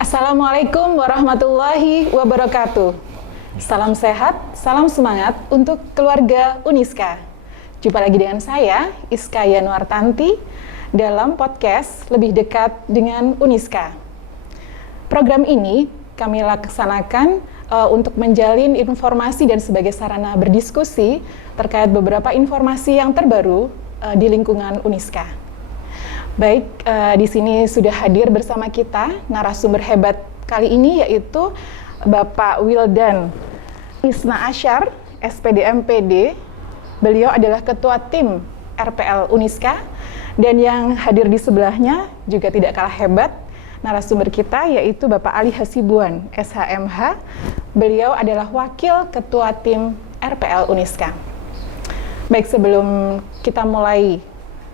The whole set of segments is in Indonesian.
Assalamualaikum warahmatullahi wabarakatuh. Salam sehat, salam semangat untuk keluarga Uniska. Jumpa lagi dengan saya, Iska Yanuartanti, dalam podcast Lebih Dekat dengan Uniska. Program ini kami laksanakan untuk menjalin informasi dan sebagai sarana berdiskusi terkait beberapa informasi yang terbaru di lingkungan Uniska. Baik, di sini sudah hadir bersama kita narasumber hebat kali ini, yaitu Bapak Wildan Isna Asyar, SPD MPD. Beliau adalah Ketua Tim RPL Uniska, dan yang hadir di sebelahnya juga tidak kalah hebat narasumber kita, yaitu Bapak Ali Hasibuan, SHMH. Beliau adalah Wakil Ketua Tim RPL Uniska. Baik, sebelum kita mulai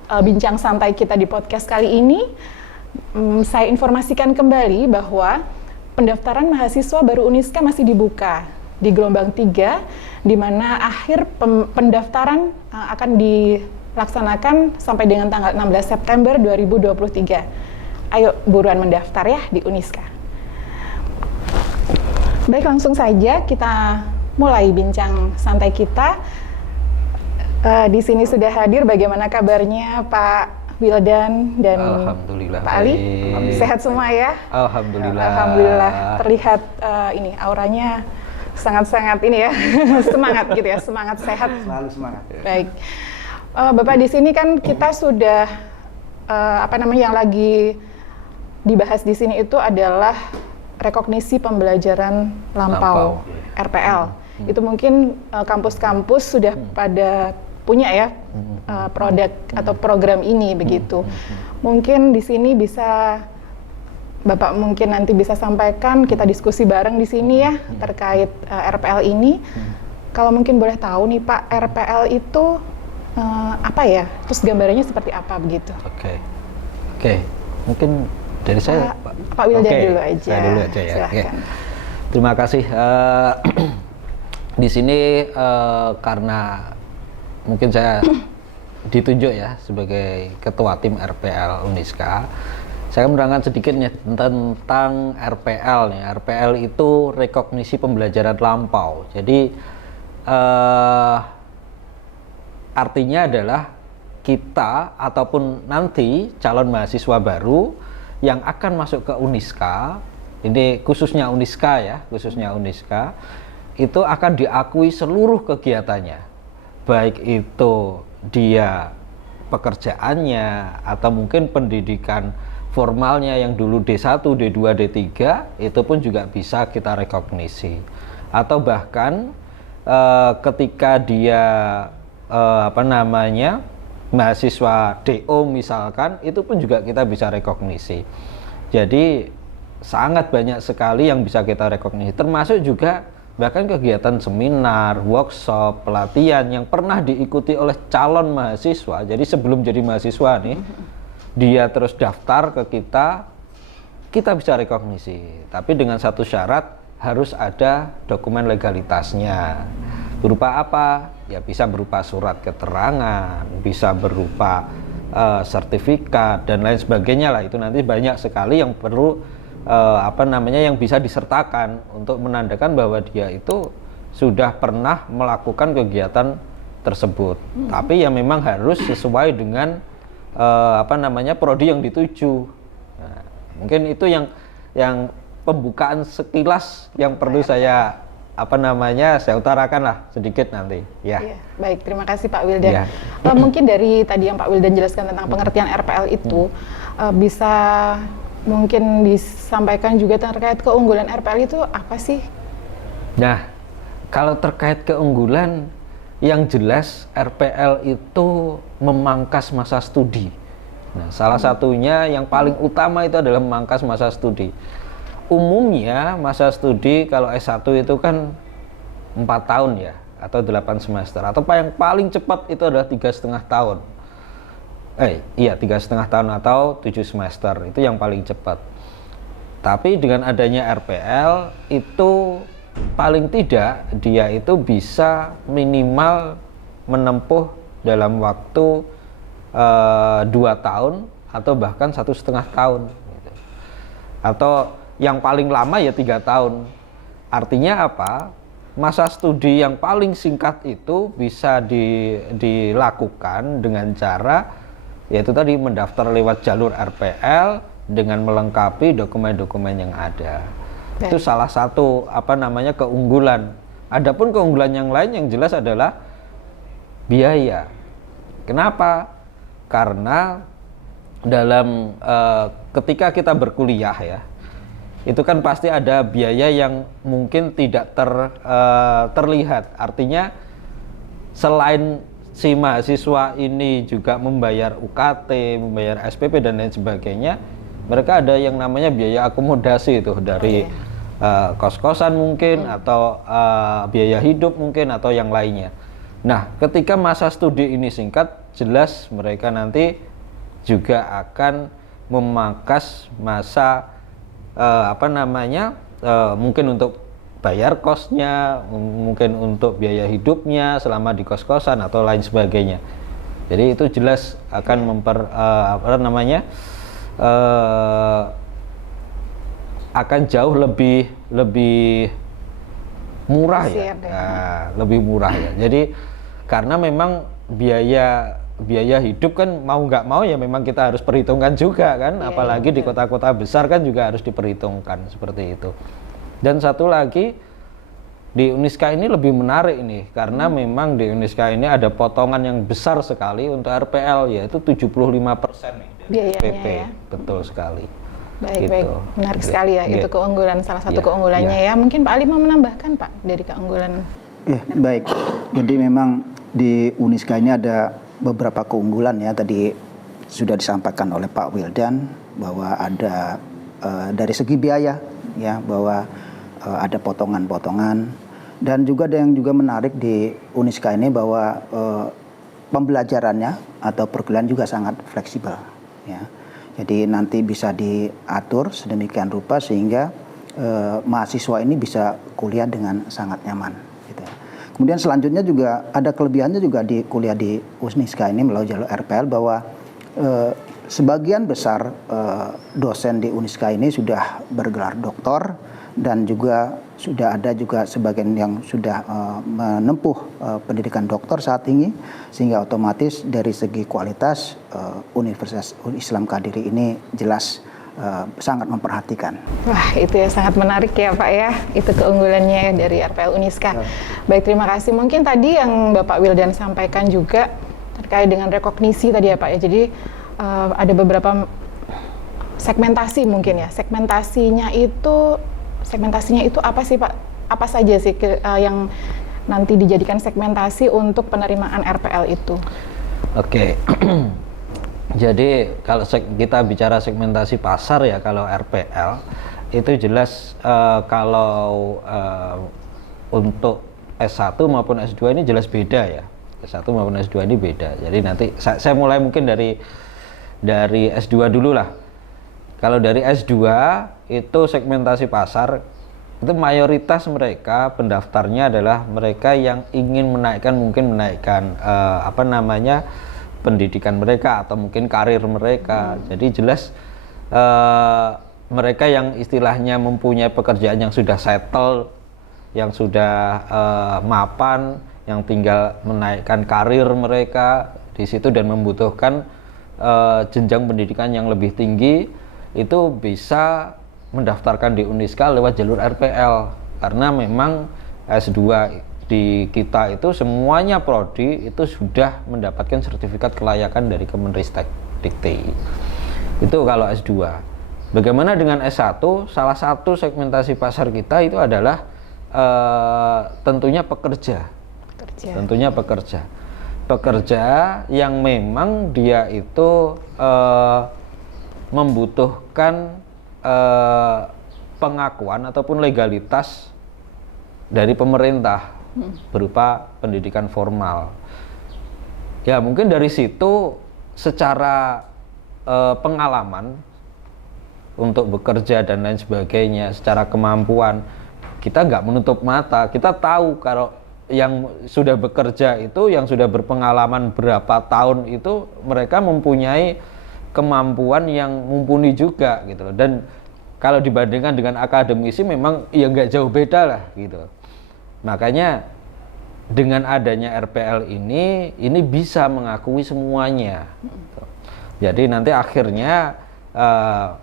bincang santai kita di podcast kali ini, saya informasikan kembali bahwa pendaftaran mahasiswa baru Uniska masih dibuka di gelombang 3, di mana akhir pendaftaran akan dilaksanakan sampai dengan tanggal 16 September 2023. Ayo buruan mendaftar ya di Uniska. Baik, langsung saja kita mulai bincang santai kita. Di sini sudah hadir, bagaimana kabarnya Pak Wildan dan Pak Ali? Sehat semua ya? Alhamdulillah. Terlihat ini auranya sangat-sangat ini ya, semangat gitu ya, semangat sehat. Selalu semangat. Baik, Bapak, di sini kan kita sudah yang lagi dibahas di sini itu adalah rekognisi pembelajaran lampau. RPL. Itu mungkin kampus-kampus sudah pada punya ya produk atau program ini begitu. Mungkin di sini bisa Bapak mungkin nanti bisa sampaikan, kita diskusi bareng di sini ya terkait RPL ini. Kalau mungkin boleh tahu nih Pak, RPL itu apa ya? Terus gambarannya seperti apa begitu? Oke. Mungkin dari saya Pak Wildan dulu aja. Saya dulu aja ya. Silahkan. Terima kasih. Di sini karena mungkin saya ditunjuk ya sebagai Ketua Tim RPL Uniska. Saya menerangkan sedikit nih tentang RPL nih. RPL itu rekognisi pembelajaran lampau. Jadi artinya adalah kita ataupun nanti calon mahasiswa baru yang akan masuk ke Uniska, ini khususnya Uniska ya, itu akan diakui seluruh kegiatannya. Baik itu dia pekerjaannya atau mungkin pendidikan formalnya yang dulu D1, D2, D3, itu pun juga bisa kita rekognisi. Atau bahkan ketika dia mahasiswa DO misalkan, itu pun juga kita bisa rekognisi. Jadi sangat banyak sekali yang bisa kita rekognisi, termasuk juga bahkan kegiatan seminar, workshop, pelatihan yang pernah diikuti oleh calon mahasiswa. Jadi sebelum jadi mahasiswa nih, dia terus daftar ke kita bisa rekognisi. Tapi dengan satu syarat, harus ada dokumen legalitasnya. Berupa apa? Ya bisa berupa surat keterangan, bisa berupa sertifikat dan lain sebagainya lah. Itu nanti banyak sekali yang perlu yang bisa disertakan untuk menandakan bahwa dia itu sudah pernah melakukan kegiatan tersebut. Tapi ya memang harus sesuai dengan prodi yang dituju. Nah, mungkin itu yang pembukaan sekilas yang perlu saya utarakan lah sedikit nanti ya. Iya, baik, terima kasih Pak Wildan. Mungkin dari tadi yang Pak Wildan jelaskan tentang pengertian RPL itu bisa mungkin disampaikan juga terkait keunggulan RPL itu apa sih? Nah, kalau terkait keunggulan, yang jelas RPL itu memangkas masa studi. Nah, salah satunya yang paling utama itu adalah memangkas masa studi. Umumnya masa studi kalau S1 itu kan 4 tahun ya, atau 8 semester, atau yang paling cepat itu adalah 3,5 tahun. 3,5 tahun atau 7 semester, itu yang paling cepat. Tapi dengan adanya RPL itu paling tidak dia itu bisa minimal menempuh dalam waktu 2 tahun atau bahkan 1,5 tahun gitu. Atau yang paling lama ya 3 tahun. Artinya apa? Masa studi yang paling singkat itu bisa dilakukan dengan cara yaitu tadi mendaftar lewat jalur RPL dengan melengkapi dokumen-dokumen yang ada. Itu salah satu keunggulan. Adapun keunggulan yang lain yang jelas adalah biaya. Kenapa? Karena dalam ketika kita berkuliah ya, itu kan pasti ada biaya yang mungkin tidak terlihat. Artinya selain si mahasiswa ini juga membayar UKT, membayar SPP dan lain sebagainya, mereka ada yang namanya biaya akomodasi itu dari kos-kosan mungkin atau biaya hidup mungkin atau yang lainnya. Nah, ketika masa studi ini singkat, jelas mereka nanti juga akan memangkas masa mungkin untuk bayar kosnya, mungkin untuk biaya hidupnya selama di kos-kosan atau lain sebagainya. Jadi itu jelas akan akan jauh lebih murah ya. Nah, lebih murah ya. Jadi karena memang biaya hidup kan mau nggak mau ya memang kita harus perhitungkan juga kan, apalagi di kota-kota besar kan juga harus diperhitungkan seperti itu. Dan satu lagi di Uniska ini lebih menarik ini karena memang di Uniska ini ada potongan yang besar sekali untuk RPL yaitu 75% nih dari SPP. Ya. Betul sekali. Baik, menarik sekali ya. Itu keunggulan, salah satu keunggulannya ya. Mungkin Pak Ali mau menambahkan Pak dari keunggulan. Ya, baik. Jadi memang di Uniska ini ada beberapa keunggulan ya, tadi sudah disampaikan oleh Pak Wildan bahwa ada dari segi biaya ya, bahwa ada potongan-potongan, dan juga ada yang juga menarik di Uniska ini bahwa pembelajarannya atau perkuliahan juga sangat fleksibel ya. Jadi nanti bisa diatur sedemikian rupa sehingga mahasiswa ini bisa kuliah dengan sangat nyaman. Kemudian selanjutnya juga ada kelebihannya juga di kuliah di Uniska ini melalui jalur RPL bahwa sebagian besar dosen di Uniska ini sudah bergelar doktor dan juga sudah ada juga sebagian yang sudah menempuh pendidikan doktor saat ini, sehingga otomatis dari segi kualitas Universitas Islam Kadiri ini jelas sangat memperhatikan. Wah, itu ya sangat menarik ya Pak ya, itu keunggulannya dari RPL Uniska. Baik, terima kasih. Mungkin tadi yang Bapak Wildan sampaikan juga terkait dengan rekognisi tadi ya Pak ya, jadi ada beberapa segmentasi mungkin ya, segmentasinya itu apa sih Pak? Apa saja sih yang nanti dijadikan segmentasi untuk penerimaan RPL itu? Oke. Jadi kalau kita bicara segmentasi pasar ya, kalau RPL itu jelas kalau untuk S1 maupun S2 ini jelas beda ya. S1 maupun S2 ini beda. Jadi nanti saya mulai mungkin dari S2 dulu lah. Kalau dari S2 itu segmentasi pasar itu mayoritas mereka pendaftarnya adalah mereka yang ingin menaikkan pendidikan mereka atau mungkin karir mereka. Jadi jelas mereka yang istilahnya mempunyai pekerjaan yang sudah settle, yang sudah mapan, yang tinggal menaikkan karir mereka di situ dan membutuhkan jenjang pendidikan yang lebih tinggi, itu bisa mendaftarkan di Uniska lewat jalur RPL karena memang S2 di kita itu semuanya prodi itu sudah mendapatkan sertifikat kelayakan dari Kemenristek Dikti. Itu kalau S2. Bagaimana dengan S1? Salah satu segmentasi pasar kita itu adalah tentunya pekerja. Tentunya pekerja. Pekerja yang memang dia itu membutuhkan pengakuan ataupun legalitas dari pemerintah berupa pendidikan formal. Ya mungkin dari situ secara pengalaman untuk bekerja dan lain sebagainya, secara kemampuan kita nggak menutup mata. Kita tahu kalau yang sudah bekerja itu, yang sudah berpengalaman berapa tahun itu mereka mempunyai kemampuan yang mumpuni juga gitu loh. Dan kalau dibandingkan dengan akademisi memang ya nggak jauh beda lah gitu. Makanya dengan adanya RPL ini bisa mengakui semuanya. Jadi nanti akhirnya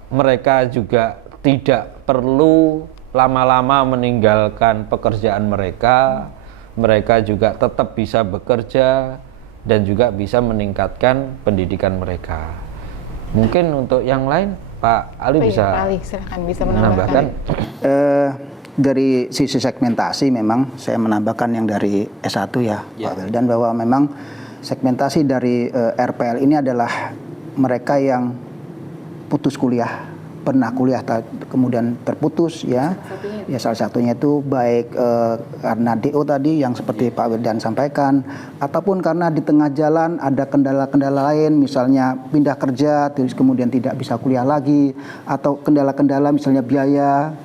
mereka juga tidak perlu lama-lama meninggalkan pekerjaan mereka. Mereka juga tetap bisa bekerja dan juga bisa meningkatkan pendidikan mereka. Mungkin untuk yang lain Pak Ali bisa Pak Ali, silakan bisa menambahkan. Dari sisi segmentasi memang saya menambahkan yang dari S1 ya, Pak Wildan, bahwa memang segmentasi dari RPL ini adalah mereka yang putus kuliah, pernah kuliah kemudian terputus ya. Ya salah satunya itu baik karena DO tadi yang seperti Pak Wildan sampaikan, ataupun karena di tengah jalan ada kendala-kendala lain, misalnya pindah kerja terus kemudian tidak bisa kuliah lagi, atau kendala-kendala misalnya biaya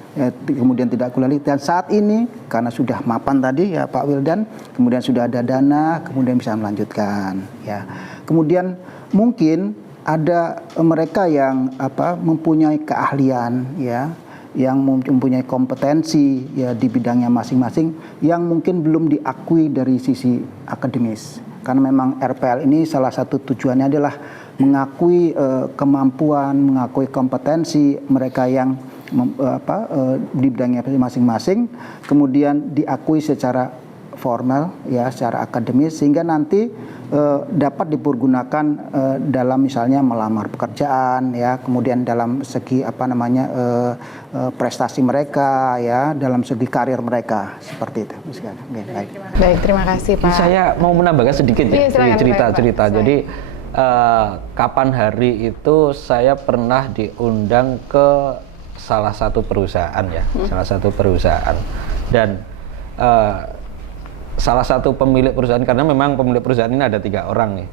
kemudian tidak kuliah lagi. Dan saat ini karena sudah mapan tadi ya Pak Wildan, kemudian sudah ada dana, kemudian bisa melanjutkan ya. Kemudian mungkin ada mereka yang mempunyai keahlian ya, yang mempunyai kompetensi ya di bidangnya masing-masing yang mungkin belum diakui dari sisi akademis. Karena memang RPL ini salah satu tujuannya adalah mengakui kemampuan, mengakui kompetensi mereka yang di bidangnya masing-masing, kemudian diakui secara formal ya, secara akademis, sehingga nanti dapat dipergunakan dalam misalnya melamar pekerjaan ya, kemudian dalam segi prestasi mereka ya, dalam segi karir mereka, seperti itu. Okay, baik, terima kasih Pak. Saya mau menambahkan sedikit ya, cerita-cerita. Pak. Jadi kapan hari itu saya pernah diundang ke salah satu perusahaan ya, salah satu perusahaan, dan salah satu pemilik perusahaan, karena memang pemilik perusahaan ini ada 3 orang nih,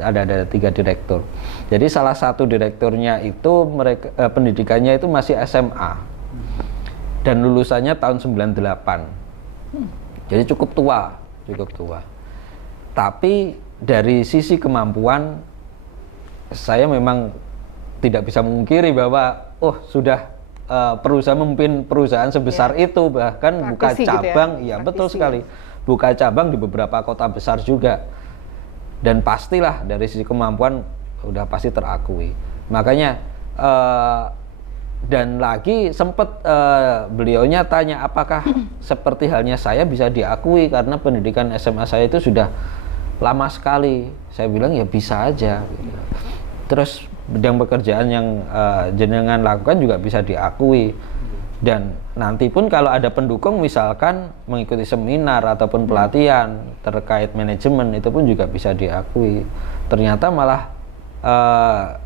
ada 3 direktur. Jadi salah satu direkturnya itu mereka pendidikannya itu masih SMA dan lulusannya tahun 98. Jadi cukup tua. Tapi dari sisi kemampuan saya memang tidak bisa memungkiri bahwa sudah perusahaan memimpin perusahaan sebesar itu, bahkan buka cabang, gitu ya? Betul sekali. Buka cabang di beberapa kota besar juga, dan pastilah dari sisi kemampuan udah pasti terakui. Makanya dan lagi sempat beliaunya tanya apakah seperti halnya saya bisa diakui karena pendidikan SMA saya itu sudah lama sekali. Saya bilang ya bisa aja. Terus bidang pekerjaan yang jenengan lakukan juga bisa diakui. Dan nanti pun kalau ada pendukung misalkan mengikuti seminar ataupun pelatihan terkait manajemen, itu pun juga bisa diakui. Ternyata malah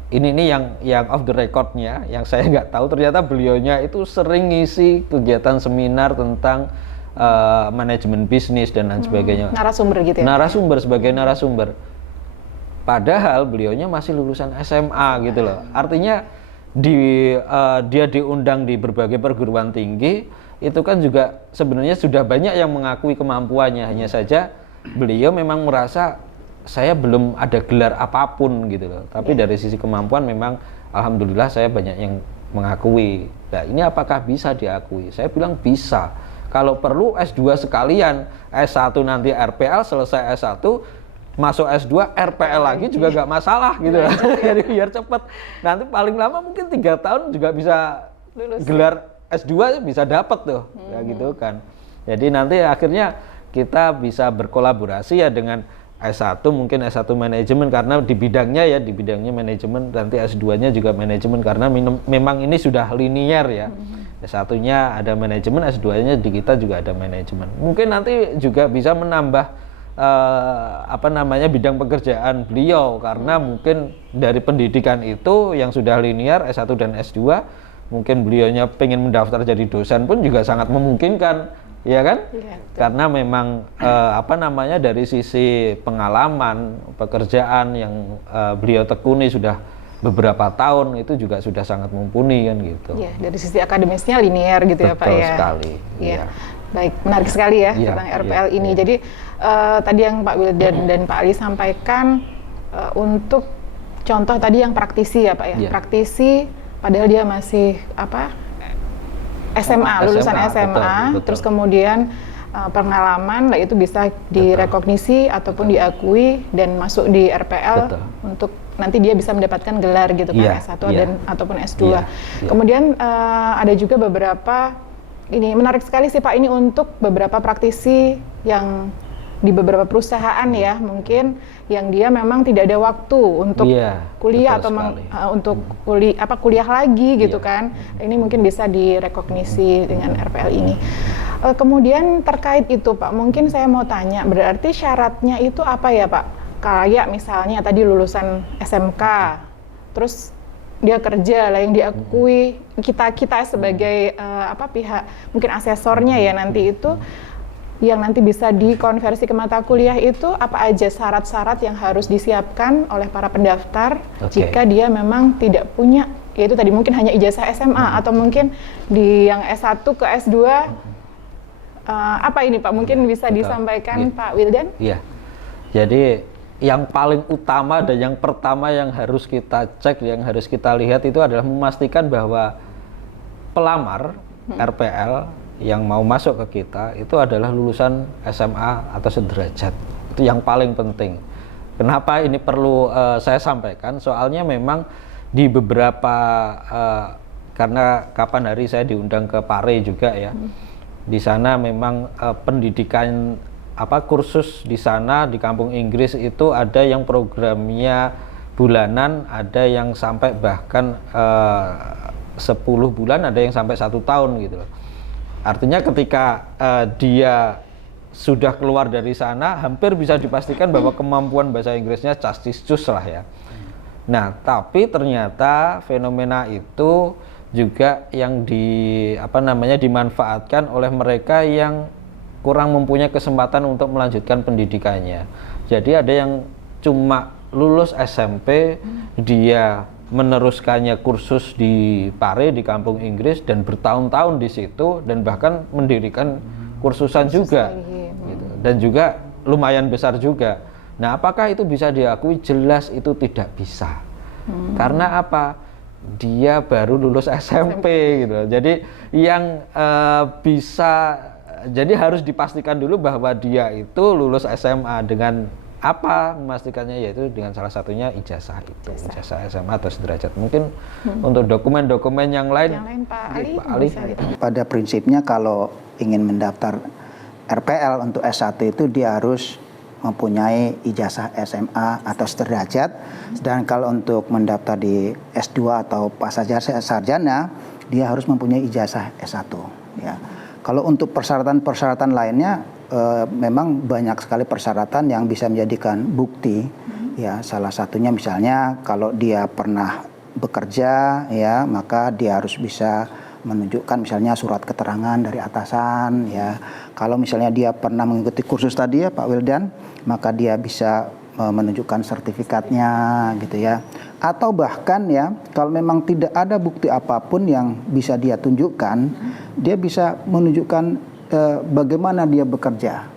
ini yang off the recordnya, yang saya nggak tahu, ternyata beliaunya itu sering ngisi kegiatan seminar tentang manajemen bisnis dan lain sebagainya. Narasumber gitu ya? Sebagai narasumber. Padahal beliaunya masih lulusan SMA gitu loh. Artinya dia diundang di berbagai perguruan tinggi, itu kan juga sebenarnya sudah banyak yang mengakui kemampuannya. Hanya saja beliau memang merasa saya belum ada gelar apapun gitu loh. Tapi dari sisi kemampuan memang alhamdulillah saya banyak yang mengakui. Nah, ini apakah bisa diakui? Saya bilang bisa. Kalau perlu S2 sekalian, S1 nanti RPL, selesai S1 masuk S2 RPL lagi juga nggak masalah gitu. Jadi biar cepet, nanti paling lama mungkin 3 tahun juga bisa lulus, gelar S2 bisa dapat tuh, ya gitu kan. Jadi nanti akhirnya kita bisa berkolaborasi ya dengan S1, mungkin S1 manajemen karena di bidangnya manajemen, nanti S2-nya juga manajemen karena memang ini sudah linier ya. S1-nya ada manajemen, S2-nya di kita juga ada manajemen. Mungkin nanti juga bisa menambah bidang pekerjaan beliau, karena mungkin dari pendidikan itu yang sudah linear S1 dan S2, mungkin beliaunya pengen mendaftar jadi dosen pun juga sangat memungkinkan, ya kan? Ya, karena memang dari sisi pengalaman pekerjaan yang beliau tekuni sudah beberapa tahun, itu juga sudah sangat mumpuni kan gitu. Ya, dari sisi akademisnya linear gitu. Betul ya Pak ya. Betul sekali. Ya. Baik, menarik sekali ya tentang RPL ini. Jadi tadi yang Pak Wildan dan Pak Ali sampaikan untuk contoh tadi yang praktisi ya Pak ya. Praktisi padahal dia masih SMA, lulusan SMA, betul. terus kemudian pengalaman lah itu bisa direkognisi ataupun diakui dan masuk di RPL untuk nanti dia bisa mendapatkan gelar gitu kan, S1 dan ataupun S2. Kemudian ada juga beberapa, ini menarik sekali sih Pak, ini untuk beberapa praktisi yang di beberapa perusahaan ya mungkin yang dia memang tidak ada waktu untuk kuliah atau untuk kuliah lagi gitu kan. Ini mungkin bisa direkognisi dengan RPL ini. Kemudian terkait itu Pak, mungkin saya mau tanya, berarti syaratnya itu apa ya Pak? Kayak misalnya tadi lulusan SMK, terus dia kerja lah yang diakui kita sebagai pihak mungkin asesornya ya nanti itu yang nanti bisa dikonversi ke mata kuliah itu apa aja syarat-syarat yang harus disiapkan oleh para pendaftar jika dia memang tidak punya, yaitu tadi mungkin hanya ijazah SMA atau mungkin di yang S1 ke S2 apa ini Pak, mungkin bisa disampaikan Pak Wildan? Iya, jadi yang paling utama dan yang pertama yang harus kita cek, yang harus kita lihat itu adalah memastikan bahwa pelamar RPL yang mau masuk ke kita itu adalah lulusan SMA atau sederajat. Itu yang paling penting. Kenapa ini perlu saya sampaikan? Soalnya memang di beberapa karena kapan hari saya diundang ke Pare juga ya. Di sana memang pendidikan kursus di sana di kampung Inggris itu ada yang programnya bulanan, ada yang sampai bahkan 10 bulan, ada yang sampai 1 tahun gitu loh. Artinya ketika dia sudah keluar dari sana, hampir bisa dipastikan bahwa kemampuan bahasa Inggrisnya castis-cus lah ya. Nah, tapi ternyata fenomena itu juga yang dimanfaatkan oleh mereka yang kurang mempunyai kesempatan untuk melanjutkan pendidikannya. Jadi ada yang cuma lulus SMP, dia meneruskannya kursus di Pare di kampung Inggris dan bertahun-tahun di situ dan bahkan mendirikan kursusan juga gitu. Dan juga lumayan besar juga. Nah, apakah itu bisa diakui? Jelas itu tidak bisa. Karena apa? Dia baru lulus SMP gitu. Jadi yang jadi harus dipastikan dulu bahwa dia itu lulus SMA dengan apa, memastikannya yaitu dengan salah satunya ijazah SMA atau sederajat. Mungkin untuk dokumen-dokumen yang lain Pak Ali. Pada prinsipnya kalau ingin mendaftar RPL untuk S1 itu dia harus mempunyai ijazah SMA atau sederajat. Dan kalau untuk mendaftar di S2 atau sarjana dia harus mempunyai ijazah S1 ya. Kalau untuk persyaratan-persyaratan lainnya memang banyak sekali persyaratan yang bisa menjadikan bukti ya. Salah satunya misalnya kalau dia pernah bekerja ya, maka dia harus bisa menunjukkan misalnya surat keterangan dari atasan ya. Kalau misalnya dia pernah mengikuti kursus tadi ya Pak Wildan, maka dia bisa menunjukkan sertifikatnya gitu ya. Atau bahkan ya, kalau memang tidak ada bukti apapun yang bisa dia tunjukkan, dia bisa menunjukkan bagaimana dia bekerja.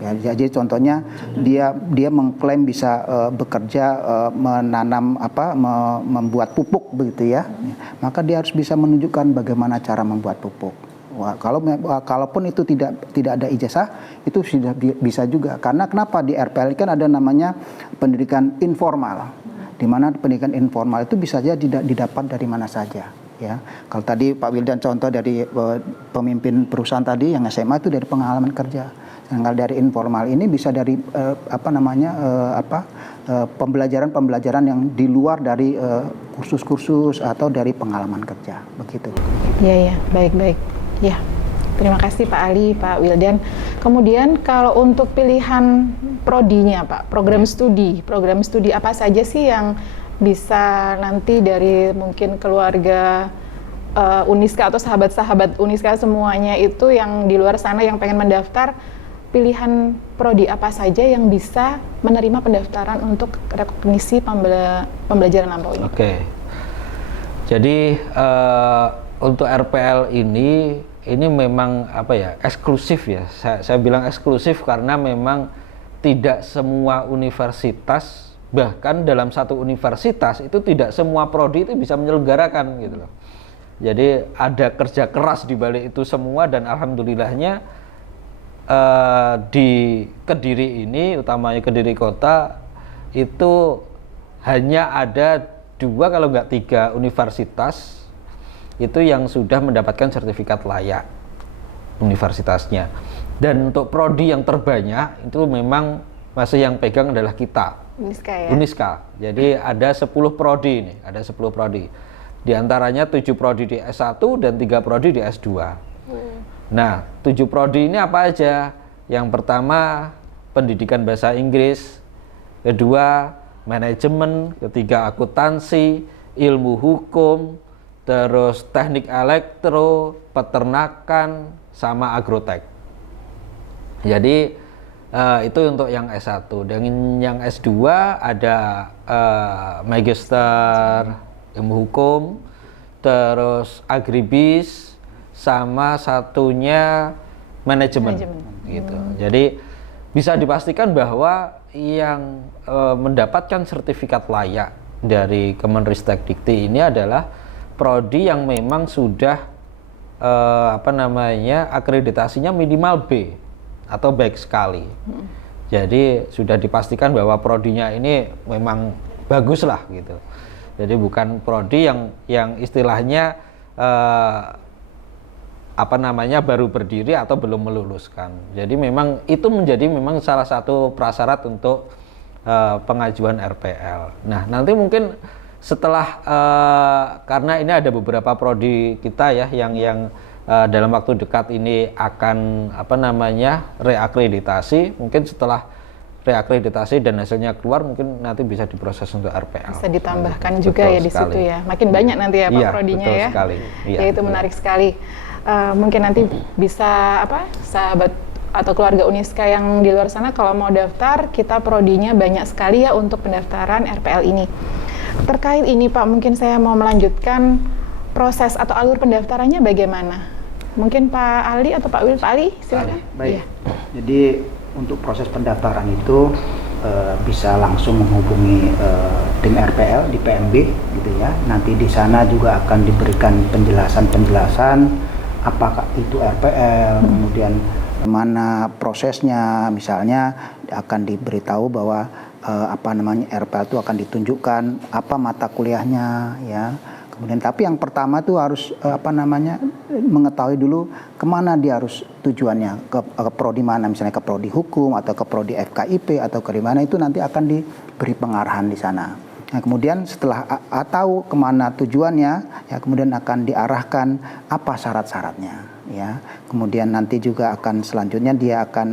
Ya, jadi contohnya dia mengklaim bisa bekerja menanam membuat pupuk begitu ya. Maka dia harus bisa menunjukkan bagaimana cara membuat pupuk. Wah, kalaupun itu tidak ada ijazah, itu sudah bisa juga. Karena kenapa di RPL kan ada namanya pendidikan informal, di mana pendidikan informal itu bisa saja didapat dari mana saja. Ya, kalau tadi Pak Wildan contoh dari pemimpin perusahaan tadi yang SMA itu dari pengalaman kerja. Kalau dari informal ini bisa dari pembelajaran yang di luar dari kursus-kursus atau dari pengalaman kerja, begitu. Iya, baik. Ya, terima kasih Pak Ali, Pak Wildan. Kemudian kalau untuk pilihan prodinya Pak, program studi apa saja sih yang bisa nanti dari mungkin keluarga Uniska atau sahabat-sahabat Uniska semuanya itu yang di luar sana yang pengen mendaftar, pilihan prodi apa saja yang bisa menerima pendaftaran untuk rekognisi pembelajaran lampau ini? Oke. Jadi untuk RPL ini memang eksklusif ya. Saya bilang eksklusif karena memang tidak semua universitas bahkan dalam satu universitas itu tidak semua prodi itu bisa menyelenggarakan gitu loh. Jadi ada kerja keras di balik itu semua, dan alhamdulillahnya di Kediri ini, utamanya Kediri Kota, itu hanya ada 2 kalau nggak 3 universitas itu yang sudah mendapatkan sertifikat layak universitasnya. Dan untuk prodi yang terbanyak itu memang masih yang pegang adalah kita, Uniska ya? Uniska. Jadi ada 10 prodi ini, ada 10 prodi. Di antaranya 7 prodi di S1 dan 3 prodi di S2. Nah, 7 prodi ini apa aja? Yang pertama, pendidikan bahasa Inggris. Kedua, manajemen. Ketiga, akuntansi, ilmu hukum, terus teknik elektro, peternakan, sama agrotek. Jadi itu untuk yang S1. Dan yang S2 ada magister ilmu hukum, terus agribis, sama satunya manajemen. Gitu. Jadi bisa dipastikan bahwa yang mendapatkan sertifikat layak dari Kemenristek-Dikti ini adalah prodi yang memang sudah akreditasinya minimal B atau baik sekali. Jadi sudah dipastikan bahwa prodinya ini memang bagus lah gitu. Jadi bukan prodi yang istilahnya baru berdiri atau belum meluluskan. Jadi memang itu menjadi memang salah satu prasyarat untuk pengajuan RPL. Nah, nanti mungkin setelah karena ini ada beberapa prodi kita ya yang dalam waktu dekat ini akan reakreditasi. Mungkin setelah reakreditasi dan hasilnya keluar, mungkin nanti bisa diproses untuk RPL. Bisa ditambahkan juga ya di situ ya. Makin banyak nanti ya Pak prodinya ya. Sekali. Ya itu menarik sekali. Mungkin nanti bisa sahabat atau keluarga Uniska yang di luar sana kalau mau daftar, kita prodinya banyak sekali ya untuk pendaftaran RPL ini. Terkait ini Pak, mungkin saya mau melanjutkan proses atau alur pendaftarannya bagaimana? Mungkin Pak Ali atau Pak Wil? Pak Ali, silakan. Baik. Ya. Jadi untuk proses pendaftaran itu bisa langsung menghubungi tim RPL di PMB gitu ya. Nanti di sana juga akan diberikan penjelasan apakah itu RPL, kemudian mana prosesnya, misalnya akan diberitahu bahwa RPL itu akan ditunjukkan apa mata kuliahnya ya. Kemudian tapi yang pertama itu harus mengetahui dulu kemana dia harus tujuannya, ke prodi mana, misalnya ke prodi hukum atau ke prodi FKIP atau ke mana, itu nanti akan diberi pengarahan di sana. Nah, kemudian setelah tahu kemana tujuannya, ya kemudian akan diarahkan apa syarat-syaratnya, ya. Kemudian nanti juga akan selanjutnya dia akan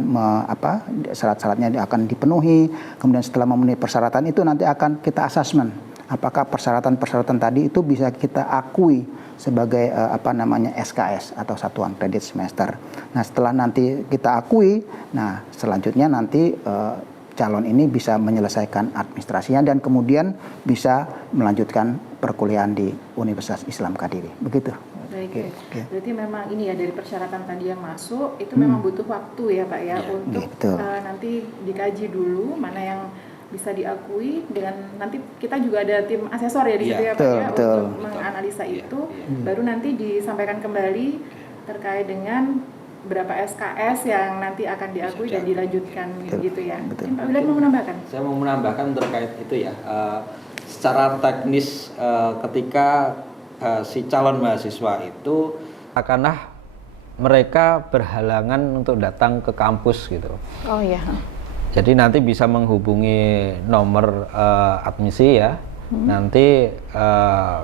syarat-syaratnya akan dipenuhi. Kemudian setelah memenuhi persyaratan itu nanti akan kita asesmen. Apakah persyaratan-persyaratan tadi itu bisa kita akui sebagai SKS atau satuan kredit semester. Nah, setelah nanti kita akui, nah selanjutnya nanti calon ini bisa menyelesaikan administrasinya dan kemudian bisa melanjutkan perkuliahan di Universitas Islam Kediri. Begitu. Baik. Berarti memang ini ya, dari persyaratan tadi yang masuk itu memang butuh waktu ya Pak ya, untuk nanti dikaji dulu mana yang bisa diakui, dengan nanti kita juga ada tim asesor ya di situ ya Pak ya, untuk menganalisa itu, baru nanti disampaikan kembali terkait dengan berapa SKS yang nanti akan diakui dan dilanjutkan gitu ya. Pak William mau menambahkan? Saya mau menambahkan terkait itu ya, secara teknis ketika si calon mahasiswa itu akanlah mereka berhalangan untuk datang ke kampus gitu. Oh iya. Jadi nanti bisa menghubungi nomor admisi ya. Nanti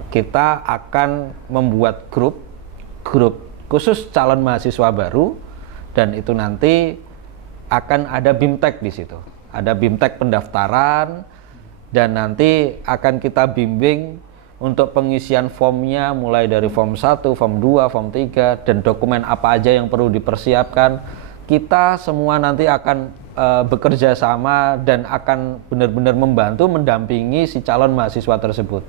kita akan membuat grup khusus calon mahasiswa baru, dan itu nanti akan ada BIMTEK di situ. Ada BIMTEK pendaftaran, dan nanti akan kita bimbing untuk pengisian formnya mulai dari form 1, form 2, form 3, dan dokumen apa aja yang perlu dipersiapkan. Kita semua nanti akan bekerja sama dan akan benar-benar membantu mendampingi si calon mahasiswa tersebut.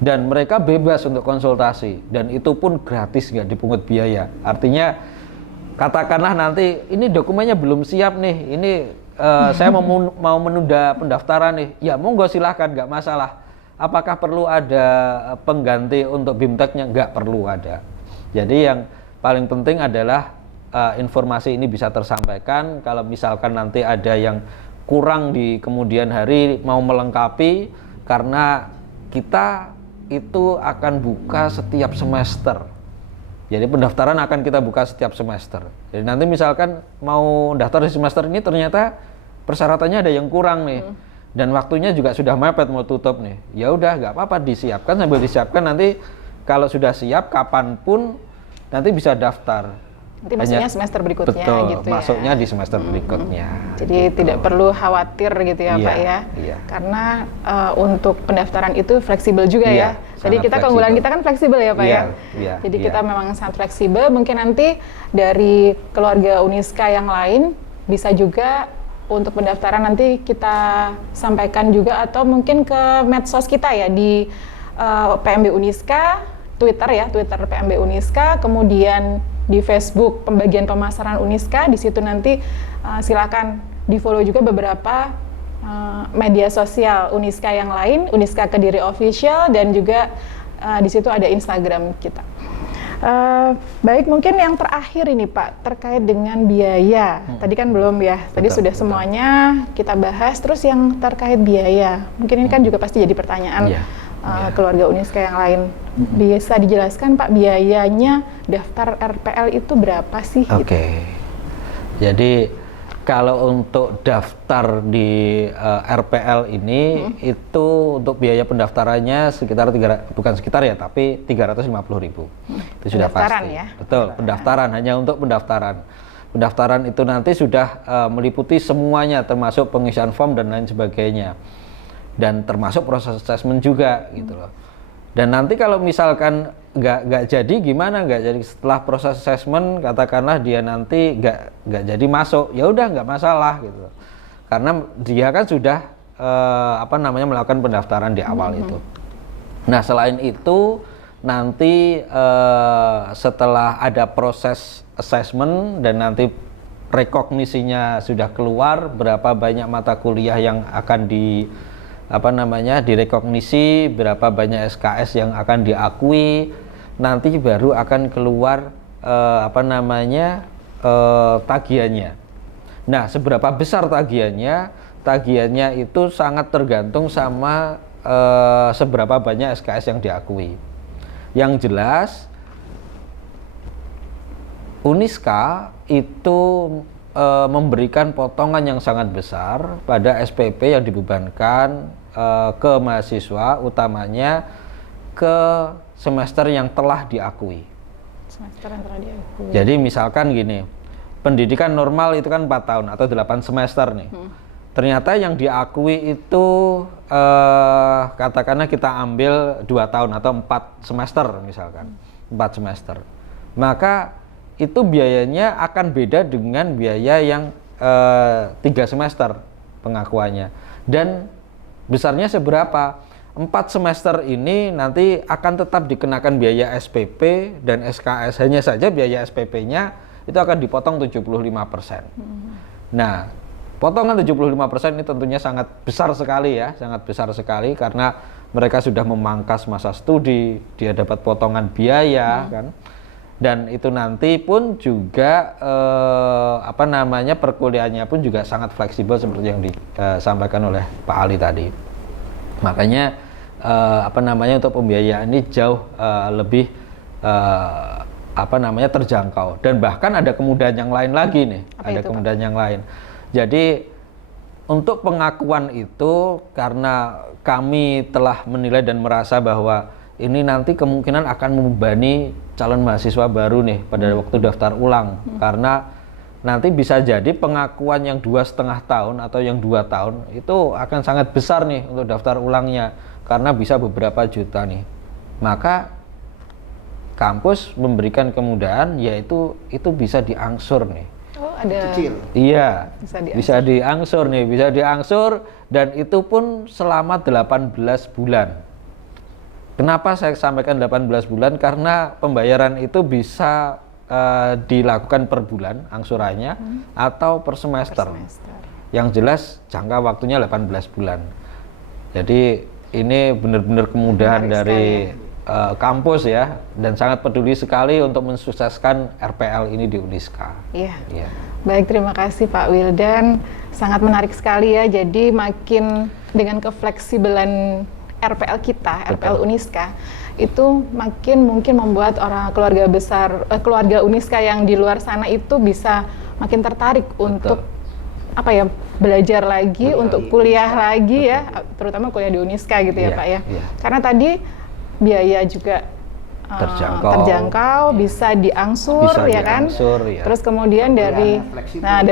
Dan mereka bebas untuk konsultasi, dan itu pun gratis, nggak dipungut biaya. Artinya katakanlah nanti ini dokumennya belum siap nih, ini saya mau menunda pendaftaran nih, ya monggo silahkan, nggak masalah. Apakah perlu ada pengganti untuk BIMTEK-nya? Nggak perlu ada. Jadi yang paling penting adalah informasi ini bisa tersampaikan. Kalau misalkan nanti ada yang kurang di kemudian hari mau melengkapi, karena kita itu akan buka setiap semester. Jadi pendaftaran akan kita buka setiap semester. Jadi nanti misalkan mau daftar di semester ini ternyata persyaratannya ada yang kurang nih, dan waktunya juga sudah mepet mau tutup nih. Ya udah, nggak apa-apa, disiapkan, sambil disiapkan nanti kalau sudah siap kapanpun nanti bisa daftar. Nanti masuknya semester berikutnya. Betul, gitu ya. masuknya di semester berikutnya. Jadi gitu. tidak perlu khawatir gitu ya, Iya, Pak ya. iya. Karena untuk pendaftaran itu fleksibel juga Iya, ya. Tadi sangat kita keunggulan fleksibel. kita kan fleksibel ya, Pak Iya, ya. iya, Jadi iya. kita memang sangat fleksibel. Mungkin nanti dari keluarga Uniska yang lain bisa juga untuk pendaftaran nanti kita sampaikan juga, atau mungkin ke medsos kita ya di PMB Uniska, Twitter ya, Twitter PMB Uniska, kemudian di Facebook pembagian pemasaran Uniska. Di situ nanti silakan di-follow juga beberapa media sosial Uniska yang lain, Uniska Kediri Official, dan juga di situ ada Instagram kita. Baik, mungkin yang terakhir ini Pak, terkait dengan biaya. Tadi kan belum ya, tadi Betul, sudah betul. semuanya kita bahas. Terus yang terkait biaya, mungkin ini kan juga pasti jadi pertanyaan Iya. keluarga Uniska yang lain. Bisa dijelaskan Pak, biayanya daftar RPL itu berapa sih? Oke. Gitu? Jadi kalau untuk daftar di RPL ini itu untuk biaya pendaftarannya sekitar bukan sekitar ya, tapi 350.000. Itu sudah Pendaftaran pasti. ya? Betul, pendaftaran, hanya untuk pendaftaran. Pendaftaran itu nanti sudah meliputi semuanya, termasuk pengisian form dan lain sebagainya. Dan termasuk proses assessment juga gitu loh. Dan nanti kalau misalkan nggak jadi gimana, nggak jadi setelah proses assessment, katakanlah dia nanti nggak jadi masuk, ya udah nggak masalah gitu, karena dia kan sudah melakukan pendaftaran di awal itu. Nah selain itu nanti setelah ada proses assessment dan nanti rekognisinya sudah keluar, berapa banyak mata kuliah yang akan direkognisi, berapa banyak SKS yang akan diakui, nanti baru akan keluar tagihannya. Nah, seberapa besar tagihannya? Tagihannya itu sangat tergantung sama seberapa banyak SKS yang diakui. Yang jelas Uniska itu memberikan potongan yang sangat besar pada SPP yang dibebankan ke mahasiswa, utamanya ke semester yang telah diakui. Semester yang telah diakui. Jadi misalkan gini, pendidikan normal itu kan 4 tahun atau 8 semester nih. Ternyata yang diakui itu katakanlah kita ambil 2 tahun atau 4 semester misalkan, 4 semester. Maka itu biayanya akan beda dengan biaya yang 3 semester pengakuannya. Dan besarnya seberapa? 4 semester ini nanti akan tetap dikenakan biaya SPP dan SKS, hanya saja biaya SPP-nya itu akan dipotong 75%. Nah, potongan 75% ini tentunya sangat besar sekali ya, sangat besar sekali, karena mereka sudah memangkas masa studi, dia dapat potongan biaya kan. Dan itu nanti pun juga perkuliahannya pun juga sangat fleksibel seperti yang disampaikan oleh Pak Ali tadi. Makanya untuk pembiayaan ini jauh lebih terjangkau, dan bahkan ada kemudahan yang lain lagi nih. Ada kemudahan yang lain. Jadi untuk pengakuan itu, karena kami telah menilai dan merasa bahwa ini nanti kemungkinan akan membebani calon mahasiswa baru nih pada waktu daftar ulang, karena nanti bisa jadi pengakuan yang 2,5 tahun atau yang 2 tahun itu akan sangat besar nih untuk daftar ulangnya, karena bisa beberapa juta nih. Maka kampus memberikan kemudahan, yaitu itu bisa diangsur nih. Oh, ada. Kecil. Iya, bisa diangsur nih, bisa diangsur, dan itu pun selama 18 bulan. Kenapa saya sampaikan 18 bulan? Karena pembayaran itu bisa dilakukan per bulan angsurannya atau per semester. Yang jelas jangka waktunya 18 bulan. Jadi ini benar-benar kemudahan dari kampus ya, dan sangat peduli sekali untuk mensukseskan RPL ini di Uniska. Iya. Yeah. Baik, terima kasih Pak Wildan. Sangat menarik sekali ya. Jadi makin dengan kefleksibelan RPL kita, betul, RPL Uniska, itu makin mungkin membuat orang keluarga besar, keluarga Uniska yang di luar sana itu bisa makin tertarik, betul, untuk apa ya, belajar lagi, betul, untuk kuliah lagi, betul, ya, terutama kuliah di Uniska gitu ya Pak ya. Karena tadi biaya juga terjangkau, bisa diangsur, ya kan? Ya. Terus kemudian dari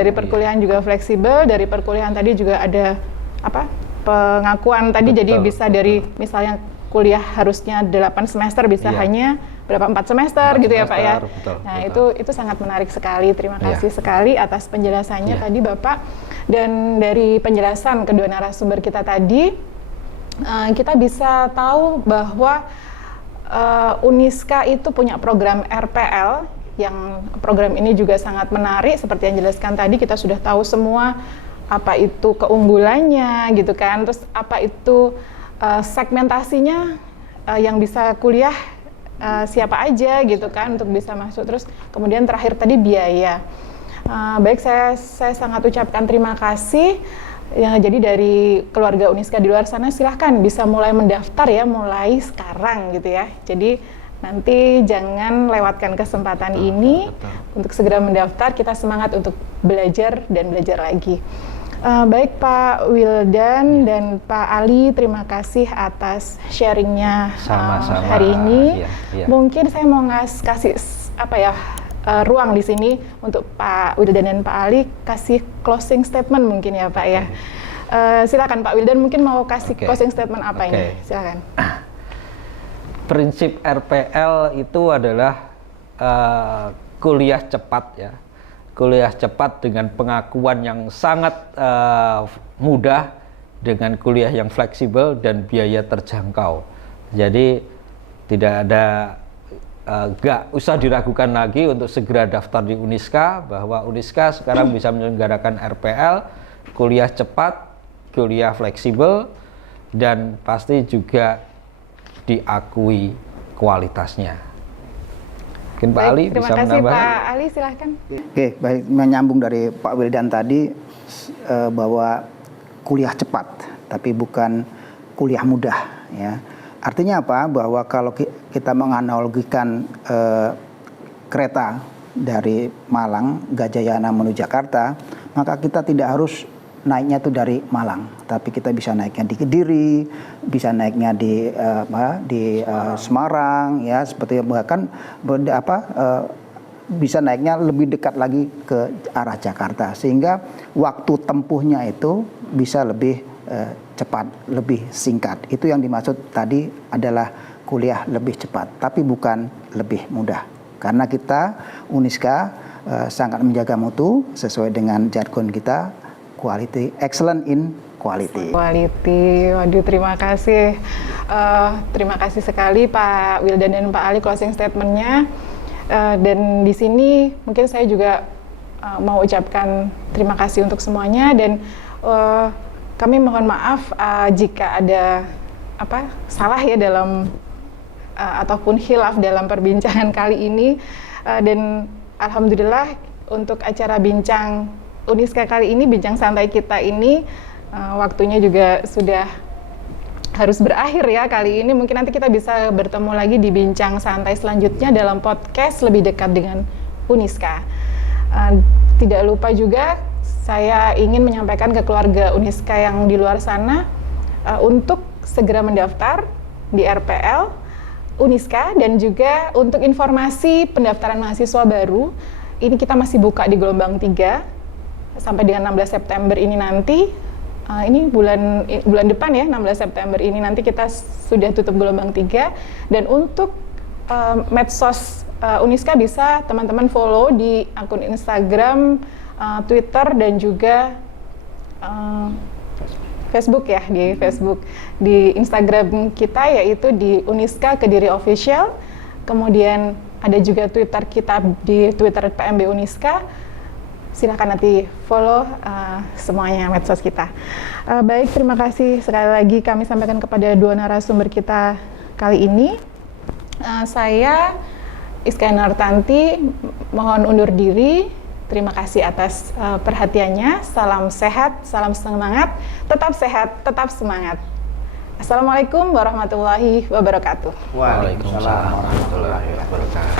perkuliahan juga fleksibel, dari perkuliahan tadi juga ada apa? Pengakuan tadi, betul, jadi bisa dari misalnya kuliah harusnya 8 semester bisa hanya berapa 4 semester gitu ya Pak ya. Betul, nah, betul. Itu sangat menarik sekali. Terima kasih sekali atas penjelasannya tadi Bapak. Dan dari penjelasan kedua narasumber kita tadi, kita bisa tahu bahwa Uniska itu punya program RPL, yang program ini juga sangat menarik. Seperti yang dijelaskan tadi, kita sudah tahu semua apa itu keunggulannya gitu kan, terus apa itu segmentasinya, yang bisa kuliah siapa aja gitu kan untuk bisa masuk. Terus kemudian terakhir tadi biaya. Baik, saya sangat ucapkan terima kasih. Ya, jadi dari keluarga Uniska di luar sana silahkan bisa mulai mendaftar ya, mulai sekarang gitu ya. Jadi nanti jangan lewatkan kesempatan ini untuk segera mendaftar. Kita semangat untuk belajar dan belajar lagi. Baik Pak Wildan dan Pak Ali, terima kasih atas sharingnya hari ini. Mungkin saya mau kasih apa ya, ruang di sini untuk Pak Wildan dan Pak Ali kasih closing statement mungkin ya Pak ya. Silakan Pak Wildan, mungkin mau kasih closing statement apa ini? Silakan. Prinsip RPL itu adalah kuliah cepat ya. Kuliah cepat dengan pengakuan yang sangat mudah, dengan kuliah yang fleksibel dan biaya terjangkau. Jadi tidak ada, nggak usah diragukan lagi untuk segera daftar di Uniska, bahwa Uniska sekarang bisa menyelenggarakan RPL, kuliah cepat, kuliah fleksibel, dan pasti juga diakui kualitasnya. Mungkin Pak Ali bisa menambahkan. Terima kasih Pak Ali, silahkan. Oke, baik, menyambung dari Pak Wildan tadi, bahwa kuliah cepat, tapi bukan kuliah mudah ya. Artinya apa? Bahwa kalau kita menganalogikan kereta dari Malang, Gajayana menuju Jakarta, maka kita tidak harus naiknya itu dari Malang, tapi kita bisa naiknya di Kediri, bisa naiknya di Semarang, ya, seperti bahkan bisa naiknya lebih dekat lagi ke arah Jakarta, sehingga waktu tempuhnya itu bisa lebih cepat, lebih singkat. Itu yang dimaksud tadi adalah kuliah lebih cepat, tapi bukan lebih mudah, karena kita Uniska sangat menjaga mutu sesuai dengan jargon kita. Quality, excellent in quality. Quality, waduh, terima kasih. Terima kasih sekali Pak Wildan dan Pak Ali closing statementnya. Dan di sini mungkin saya juga mau ucapkan terima kasih untuk semuanya, dan kami mohon maaf jika ada salah ya dalam ataupun khilaf dalam perbincangan kali ini. Dan alhamdulillah untuk acara bincang Uniska kali ini, bincang santai kita ini, waktunya juga sudah harus berakhir ya kali ini. Mungkin nanti kita bisa bertemu lagi di bincang santai selanjutnya dalam podcast lebih dekat dengan Uniska. Tidak lupa juga saya ingin menyampaikan ke keluarga Uniska yang di luar sana untuk segera mendaftar di RPL Uniska, dan juga untuk informasi pendaftaran mahasiswa baru, ini kita masih buka di gelombang 3 sampai dengan 16 September ini nanti. Ini bulan depan ya, 16 September ini nanti kita sudah tutup gelombang 3. Dan untuk medsos Uniska bisa teman-teman follow di akun Instagram, Twitter, dan juga Facebook ya, di Facebook. Di Instagram kita yaitu di Uniska Kediri Official. Kemudian ada juga Twitter kita di Twitter PMB Uniska. Silahkan nanti follow semuanya medsos kita. Baik, terima kasih sekali lagi kami sampaikan kepada dua narasumber kita kali ini. Saya Iskaya Nurtanti mohon undur diri. Terima kasih atas perhatiannya. Salam sehat, salam semangat, tetap sehat, tetap semangat. Assalamualaikum warahmatullahi wabarakatuh. Waalaikumsalam warahmatullahi wabarakatuh.